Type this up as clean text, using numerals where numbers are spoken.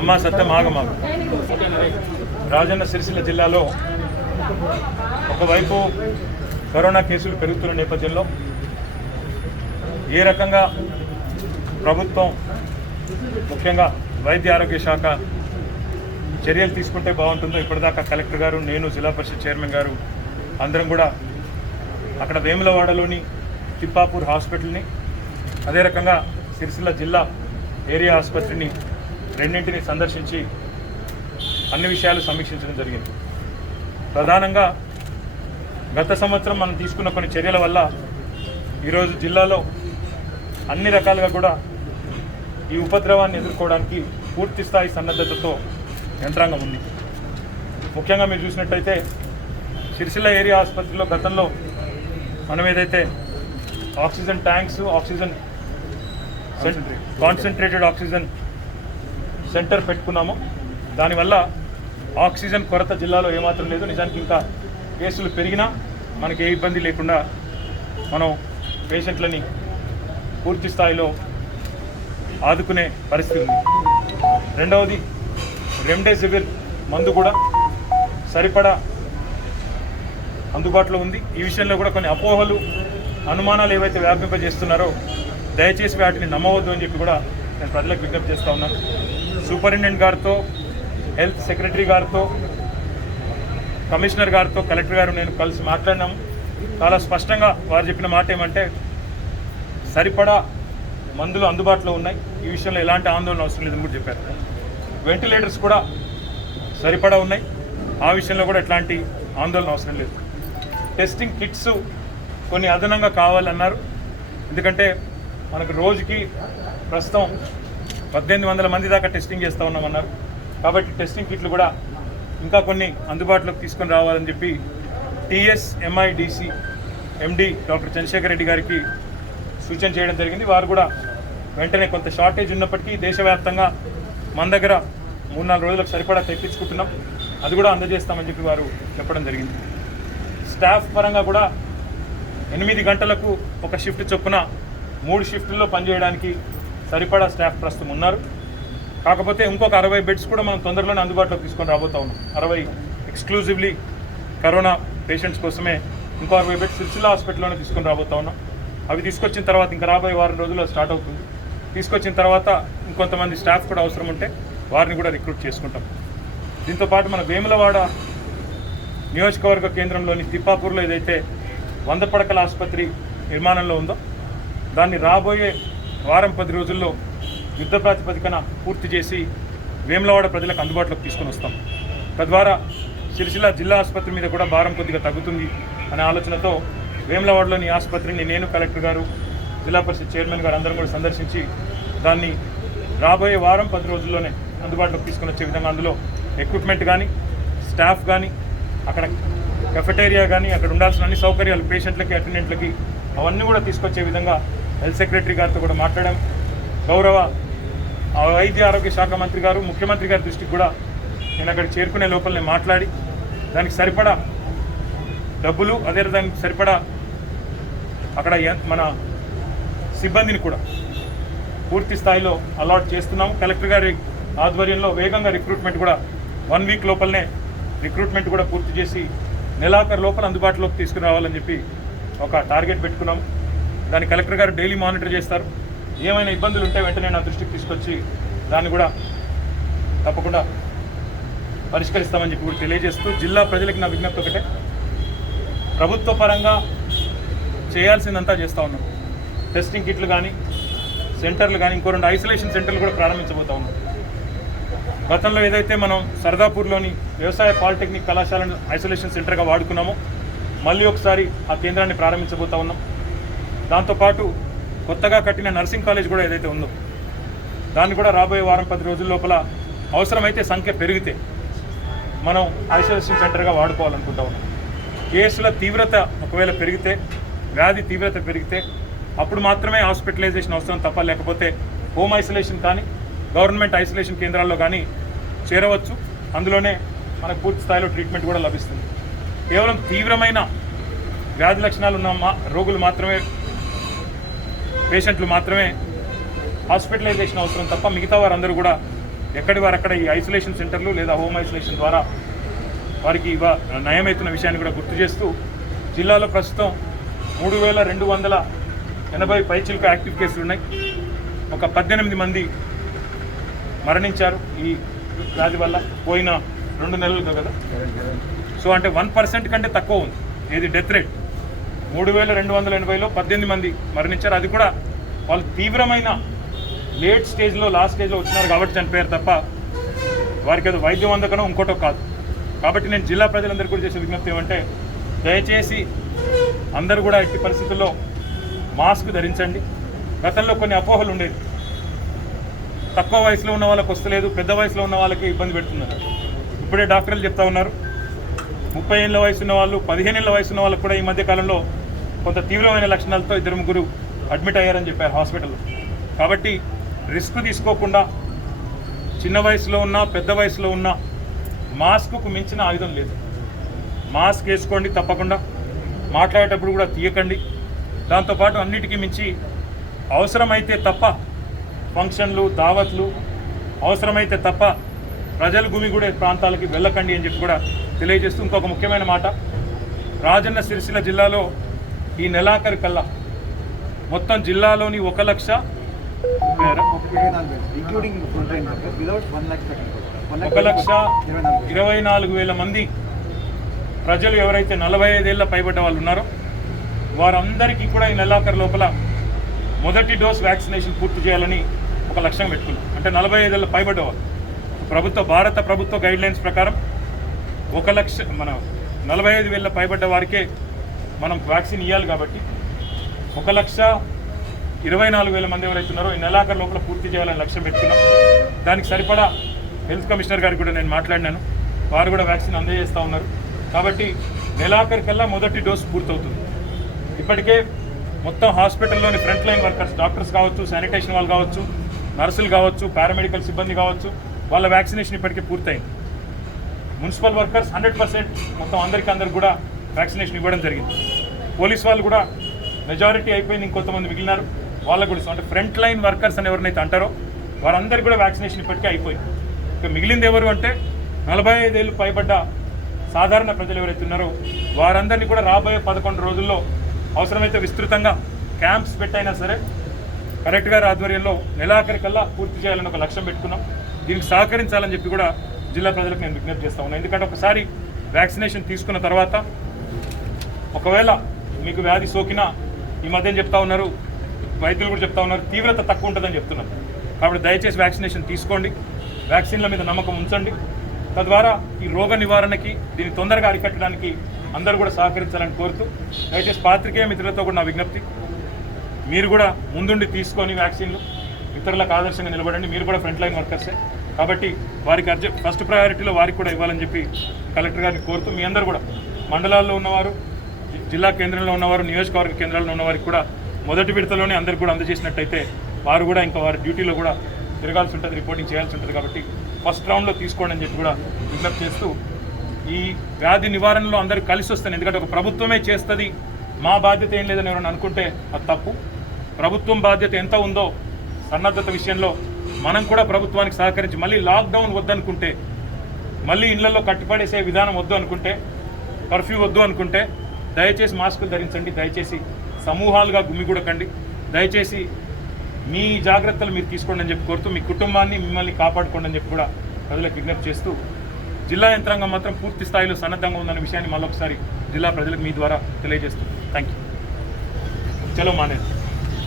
అమ్మా సత్యం ఆగమా. రాజన్న సిరిసిల్ల జిల్లాలో ఒకవైపు కరోనా కేసులు పెరుగుతున్న నేపథ్యంలో ఏ రకంగా ప్రభుత్వం ముఖ్యంగా వైద్య ఆరోగ్య శాఖ చర్యలు తీసుకుంటే బాగుంటుందో ఇప్పటిదాకా కలెక్టర్ గారు, నేను, జిల్లా పరిషత్ చైర్మన్ గారు అందరం కూడా అక్కడ వేములవాడలోని తిప్పాపూర్ హాస్పిటల్ని, అదే రకంగా సిరిసిల్ల జిల్లా ఏరియా ఆసుపత్రిని రెండింటిని సందర్శించి అన్ని విషయాలు సమీక్షించడం జరిగింది. ప్రధానంగా గత సంవత్సరం మనం తీసుకున్న కొన్ని చర్యల వల్ల ఈరోజు జిల్లాలో అన్ని రకాలుగా కూడా ఈ ఉపద్రవాన్ని ఎదుర్కోవడానికి పూర్తి స్థాయి సన్నద్ధతతో యంత్రాంగం ఉంది. ముఖ్యంగా మీరు చూసినట్టయితే సిరిసిల్ల ఏరియా ఆసుపత్రిలో గతంలో మనం ఏదైతే oxygen tanks, oxygen concentrated oxygen centre పెట్టుకున్నాము. దానివల్ల ఆక్సిజన్ కొరత జిల్లాలో ఏమాత్రం లేదు. నిజానికి ఇంకా కేసులు పెరిగినా మనకి ఏ ఇబ్బంది లేకుండా మనం పేషెంట్లని పూర్తి స్థాయిలో ఆదుకునే పరిస్థితి ఉంది. రెండవది, రెమ్డెసివిర్ మందు కూడా సరిపడా అందుబాటులో ఉంది. ఈ విషయంలో కూడా కొన్ని అపోహలు, అనుమానాలు ఏవైతే వ్యాపింపజేస్తున్నారో దయచేసి వాటిని నమ్మవద్దు అని చెప్పి కూడా నేను ప్రజలకు విజ్ఞప్తి చేస్తూ ఉన్నాను. సూపరింటెండెంట్ గారితో, హెల్త్ సెక్రటరీ గారితో, కమిషనర్ గారితో, కలెక్టర్ గారు నేను కలిసి మాట్లాడినాము. చాలా స్పష్టంగా వారు చెప్పిన మాట ఏమంటే సరిపడా మందులు అందుబాటులో ఉన్నాయి, ఈ విషయంలో ఎలాంటి ఆందోళన అవసరం లేదని కూడా చెప్పారు. వెంటిలేటర్స్ కూడా సరిపడా ఉన్నాయి, ఆ విషయంలో కూడా ఎట్లాంటి ఆందోళన అవసరం లేదు. టెస్టింగ్ కిట్స్ కొన్ని అదనంగా కావాలన్నారు. ఎందుకంటే మనకు రోజుకి ప్రస్తుతం 1800 మంది దాకా టెస్టింగ్ చేస్తూ ఉన్నామన్నారు. కాబట్టి టెస్టింగ్ కిట్లు కూడా ఇంకా కొన్ని అందుబాటులోకి తీసుకొని రావాలని చెప్పి TSMIDC MD doctor Chandrasekhar Reddy గారికి సూచన చేయడం జరిగింది. వారు కూడా వెంటనే కొంత షార్టేజ్ ఉన్నప్పటికీ దేశవ్యాప్తంగా మన దగ్గర 3-4 రోజులకు సరిపడా తెప్పించుకుంటున్నాం, అది కూడా అందజేస్తామని చెప్పి వారు చెప్పడం జరిగింది. స్టాఫ్ పరంగా కూడా 8 గంటలకు ఒక షిఫ్ట్ చొప్పున 3 షిఫ్టుల్లో పనిచేయడానికి సరిపడా స్టాఫ్ ప్రస్తుతం ఉన్నారు. కాకపోతే ఇంకొక 60 బెడ్స్ కూడా మనం తొందరలోనే అందుబాటులోకి తీసుకొని రాబోతా ఉన్నాం. 60 ఎక్స్క్లూజివ్లీ కరోనా పేషెంట్స్ కోసమే ఇంకో 60 బెడ్స్ సిరిసిల్ల హాస్పిటల్లోనే తీసుకొని రాబోతా ఉన్నాం. అవి తీసుకొచ్చిన తర్వాత ఇంకా రాబోయే వారం రోజుల్లో స్టార్ట్ అవుతుంది. తీసుకొచ్చిన తర్వాత ఇంకొంతమంది స్టాఫ్ కూడా అవసరం ఉంటే వారిని కూడా రిక్రూట్ చేసుకుంటాం. దీంతోపాటు మన వేములవాడ నియోజకవర్గ కేంద్రంలోని తిప్పాపూర్లో ఏదైతే 100 పడకల ఆసుపత్రి నిర్మాణంలో ఉందో దాన్ని రాబోయే వారం 10 రోజుల్లో యుద్ధ ప్రాతిపదికన పూర్తి చేసి వేములవాడ ప్రజలకు అందుబాటులోకి తీసుకొని వస్తాం. తద్వారా సిరిసిల్ల జిల్లా ఆసుపత్రి మీద కూడా భారం కొద్దిగా తగ్గుతుంది అనే ఆలోచనతో వేములవాడలోని ఆసుపత్రిని నేను, కలెక్టర్ గారు, జిల్లా పరిషత్ చైర్మన్ గారు అందరం కూడా సందర్శించి దాన్ని రాబోయే వారం 10 రోజుల్లోనే అందుబాటులోకి తీసుకొని వచ్చే విధంగా అందులో ఎక్విప్మెంట్ కానీ, స్టాఫ్ కానీ, అక్కడ కెఫెటేరియా కానీ, అక్కడ ఉండాల్సిన అన్ని సౌకర్యాలు పేషెంట్లకి, అటెండెంట్లకి అవన్నీ కూడా తీసుకొచ్చే విధంగా హెల్త్ సెక్రటరీ గారితో కూడా మాట్లాడాం. గౌరవ వైద్య ఆరోగ్య శాఖ మంత్రి గారు, ముఖ్యమంత్రి గారి దృష్టికి కూడా నేను అక్కడికి చేరుకునే లోపలనే మాట్లాడి దానికి సరిపడా డబ్బులు, అదే దానికి సరిపడా అక్కడ మన సిబ్బందిని కూడా పూర్తి స్థాయిలో అలాట్ చేస్తున్నాము. కలెక్టర్ గారి ఆధ్వర్యంలో వేగంగా రిక్రూట్మెంట్ కూడా 1 వీక్ లోపలనే రిక్రూట్మెంట్ కూడా పూర్తి చేసి నెలాఖరు లోపల అందుబాటులోకి తీసుకురావాలని చెప్పి ఒక టార్గెట్ పెట్టుకున్నాము. దాన్ని కలెక్టర్ గారు డైలీ మానిటర్ చేస్తారు. ఏమైనా ఇబ్బందులు ఉంటే వెంటనే నా దృష్టికి తీసుకొచ్చి దాన్ని కూడా తప్పకుండా పరిష్కరిస్తామని చెప్పి కూడా తెలియజేస్తూ, జిల్లా ప్రజలకు నా విజ్ఞప్తి ఒకటే, ప్రభుత్వ పరంగా చేయాల్సిందంతా చేస్తూ ఉన్నాం. టెస్టింగ్ కిట్లు కానీ, సెంటర్లు కానీ, ఇంకో 2 ఐసోలేషన్ సెంటర్లు కూడా ప్రారంభించబోతా ఉన్నాం. గతంలో ఏదైతే మనం సర్దాపూర్లోని వ్యవసాయ పాలిటెక్నిక్ కళాశాలను ఐసోలేషన్ సెంటర్గా వాడుకున్నామో మళ్ళీ ఒకసారి ఆ కేంద్రాన్ని ప్రారంభించబోతా ఉన్నాం. దాంతోపాటు కొత్తగా కట్టిన నర్సింగ్ కాలేజ్ కూడా ఏదైతే ఉందో దాన్ని కూడా రాబోయే వారం 10 రోజుల లోపల అవసరమైతే సంఖ్య పెరిగితే మనం ఐసోలేషన్ సెంటర్గా వాడుకోవాలనుకుంటా ఉన్నాం. కేసుల తీవ్రత ఒకవేళ పెరిగితే, వ్యాధి తీవ్రత పెరిగితే అప్పుడు మాత్రమే హాస్పిటలైజేషన్ అవసరం తప్ప, లేకపోతే హోమ్ ఐసోలేషన్ కానీ, గవర్నమెంట్ ఐసోలేషన్ కేంద్రాల్లో కానీ చేరవచ్చు. అందులోనే మనకు పూర్తి స్థాయిలో ట్రీట్మెంట్ కూడా లభిస్తుంది. కేవలం తీవ్రమైన వ్యాధి లక్షణాలు ఉన్న రోగులు మాత్రమే, పేషెంట్లు మాత్రమే హాస్పిటలైజేషన్ అవసరం తప్ప మిగతా వారందరూ కూడా ఎక్కడి వారు అక్కడ ఈ ఐసోలేషన్ సెంటర్లు లేదా హోమ్ ఐసోలేషన్ ద్వారా వారికి నయమవుతున్న విషయాన్ని కూడా గుర్తు చేస్తూ జిల్లాలో ప్రస్తుతం 3280 పైచిలకు యాక్టివ్ కేసులు ఉన్నాయి. ఒక 18 మంది మరణించారు ఈ వ్యాధి వల్ల పోయిన 2 నెలలుగా కదా. సో అంటే 1% కంటే తక్కువ ఉంది ఏది డెత్ రేట్. 3280లో 18 మంది మరణించారు. అది కూడా వాళ్ళు తీవ్రమైన లేట్ స్టేజ్లో లాస్ట్ స్టేజ్లో వచ్చినారు కాబట్టి చనిపోయారు తప్ప వారికి అది వైద్యం అందకనో ఇంకోటో కాదు. కాబట్టి నేను జిల్లా ప్రజలందరికీ కూడా చేసే విజ్ఞప్తి ఏమంటే దయచేసి అందరూ కూడా ఎట్టి పరిస్థితుల్లో మాస్క్ ధరించండి. గతంలో కొన్ని అపోహలు ఉండేది, తక్కువ వయసులో ఉన్న వాళ్ళకి వస్తలేదు, పెద్ద వయసులో ఉన్న వాళ్ళకి ఇబ్బంది పెడుతున్నారు. ఇప్పుడే డాక్టర్లు చెప్తా ఉన్నారు 30 ఏళ్ళ వయసు ఉన్న వాళ్ళు 15 ఏళ్ళ వయసు ఉన్న వాళ్ళకు కూడా ఈ మధ్య కాలంలో కొంత తీవ్రమైన లక్షణాలతో 2-3 అడ్మిట్ అయ్యారని చెప్పారు హాస్పిటల్లో. కాబట్టి రిస్క్ తీసుకోకుండా చిన్న వయసులో ఉన్న పెద్ద వయసులో ఉన్న మాస్క్కు మించిన ఆయుధం లేదు. మాస్క్ వేసుకోండి తప్పకుండా, మాట్లాడేటప్పుడు కూడా తీయకండి. దాంతోపాటు అన్నిటికీ మించి అవసరమైతే తప్ప ఫంక్షన్లు దావత్లు అవసరమైతే తప్ప ప్రజలు గుమిగూడే ప్రాంతాలకి వెళ్ళకండి అని చెప్పి కూడా తెలియజేస్తూ ఇంకొక ముఖ్యమైన మాట, రాజన్న సిరిసిల్ల జిల్లాలో ఈ నెలాఖరు కల్లా మొత్తం జిల్లాలోని 1,24,000 మంది ప్రజలు ఎవరైతే 45 ఏళ్ళ పైబడ్డ వాళ్ళు ఉన్నారో వారందరికీ కూడా ఈ నెలాఖరు లోపల మొదటి డోస్ వ్యాక్సినేషన్ పూర్తి చేయాలని ఒక లక్ష్యం పెట్టుకున్నాం. అంటే 45 ఏళ్ళ పైబడ్డ వాళ్ళు భారత ప్రభుత్వ గైడ్లైన్స్ ప్రకారం 45,000 పైబడ్డ వారికే మనం వ్యాక్సిన్ ఇవ్వాలి. కాబట్టి 1,24,000 మంది ఎవరైతే ఉన్నారో ఈ నెలాఖరు లోపల పూర్తి చేయాలని లక్ష్యం పెట్టుకున్నాం. దానికి సరిపడా హెల్త్ కమిషనర్ గారికి కూడా నేను మాట్లాడినాను, వారు కూడా వ్యాక్సిన్ అందజేస్తూ ఉన్నారు. కాబట్టి నెలాఖరు కల్లా మొదటి డోసు పూర్తవుతుంది. ఇప్పటికే మొత్తం హాస్పిటల్లోని ఫ్రంట్ లైన్ వర్కర్స్, డాక్టర్స్ కావచ్చు, శానిటేషన్ వాళ్ళు కావచ్చు, నర్సులు కావచ్చు, పారామెడికల్ సిబ్బంది కావచ్చు, వాళ్ళ వ్యాక్సినేషన్ ఇప్పటికే పూర్తయింది. మున్సిపల్ వర్కర్స్ 100% మొత్తం అందరికీ కూడా వ్యాక్సినేషన్ ఇవ్వడం జరిగింది. పోలీస్ వాళ్ళు కూడా మెజారిటీ అయిపోయింది, ఇంకొంతమంది మిగిలినారు. వాళ్ళకు కూడా అంటే ఫ్రంట్ లైన్ వర్కర్స్ అని ఎవరినైతే అంటారో వారందరికీ కూడా వ్యాక్సినేషన్ ఇప్పటికే అయిపోయింది. ఇక మిగిలింది ఎవరు అంటే 45 ఏళ్ళు పైబడ్డ సాధారణ ప్రజలు ఎవరైతే ఉన్నారో వారందరినీ కూడా రాబోయే 11 రోజుల్లో అవసరమైతే విస్తృతంగా క్యాంప్స్ పెట్టైనా సరే కలెక్టర్ గారి ఆధ్వర్యంలో నెలాఖరి కల్లా పూర్తి చేయాలని ఒక లక్ష్యం పెట్టుకున్నాం. దీనికి సహకరించాలని చెప్పి కూడా జిల్లా ప్రజలకు నేను విజ్ఞప్తి చేస్తా ఉన్నాను. ఎందుకంటే ఒకసారి వ్యాక్సినేషన్ తీసుకున్న తర్వాత ఒకవేళ మీకు వ్యాధి సోకినా ఈ మధ్యన చెప్తా ఉన్నారు, వైద్యులు కూడా చెప్తా ఉన్నారు, తీవ్రత తక్కువ ఉంటుందని చెప్తున్నారు. కాబట్టి దయచేసి వ్యాక్సినేషన్ తీసుకోండి, వ్యాక్సిన్ల మీద నమ్మకం ఉంచండి. తద్వారా ఈ రోగ నివారణకి దీన్ని తొందరగా అరికట్టడానికి అందరూ కూడా సహకరించాలని కోరుతూ దయచేసి పాత్రికేయ మిత్రులతో కూడా నా విజ్ఞప్తి, మీరు కూడా ముందుండి తీసుకొని వ్యాక్సిన్లు ఇతరులకు ఆదర్శంగా నిలబడండి. మీరు కూడా ఫ్రంట్ లైన్ వర్కర్సే కాబట్టి వారికి ఫస్ట్ ప్రయారిటీలో వారికి కూడా ఇవ్వాలని చెప్పి కలెక్టర్ గారిని కోరుతూ మీ అందరూ కూడా మండలాల్లో ఉన్నవారు, జిల్లా కేంద్రంలో ఉన్నవారు, నియోజకవర్గ కేంద్రాల్లో ఉన్నవారికి కూడా మొదటి విడతలోనే అందరికి కూడా అందజేసినట్టయితే వారు కూడా ఇంకా వారి డ్యూటీలో కూడా తిరగాల్సి ఉంటుంది, రిపోర్టింగ్ చేయాల్సి ఉంటుంది. కాబట్టి ఫస్ట్ రౌండ్లో తీసుకోండి అని చెప్పి కూడా విజ్ఞప్తి చేస్తూ ఈ వ్యాధి నివారణలో అందరూ కలిసి వస్తాను. ఎందుకంటే ఒక ప్రభుత్వమే చేస్తుంది, మా బాధ్యత ఏం లేదని ఎవరైనా అనుకుంటే అది తప్పు. ప్రభుత్వం బాధ్యత ఎంత ఉందో సన్నద్ధత విషయంలో మనం కూడా ప్రభుత్వానికి సహకరించి మళ్ళీ లాక్డౌన్ వద్దనుకుంటే, మళ్ళీ ఇళ్లలో కట్టిపడేసే విధానం వద్దు అనుకుంటే, కర్ఫ్యూ వద్దు అనుకుంటే దయచేసి మాస్కులు ధరించండి, దయచేసి సమూహాలుగా గుమిగూడకండి, దయచేసి మీ జాగ్రత్తలు మీరు తీసుకోండి అని చెప్పి కోరుతూ మీ కుటుంబాన్ని మిమ్మల్ని కాపాడుకోండి అని చెప్పి కూడా ప్రజలకు విజ్ఞప్తి చేస్తూ జిల్లా యంత్రాంగం మాత్రం పూర్తి స్థాయిలో సన్నద్ధంగా ఉందన్న విషయాన్ని మళ్ళొకసారి జిల్లా ప్రజలకు మీ ద్వారా తెలియజేస్తుంది. Thank you. చలో మానేది.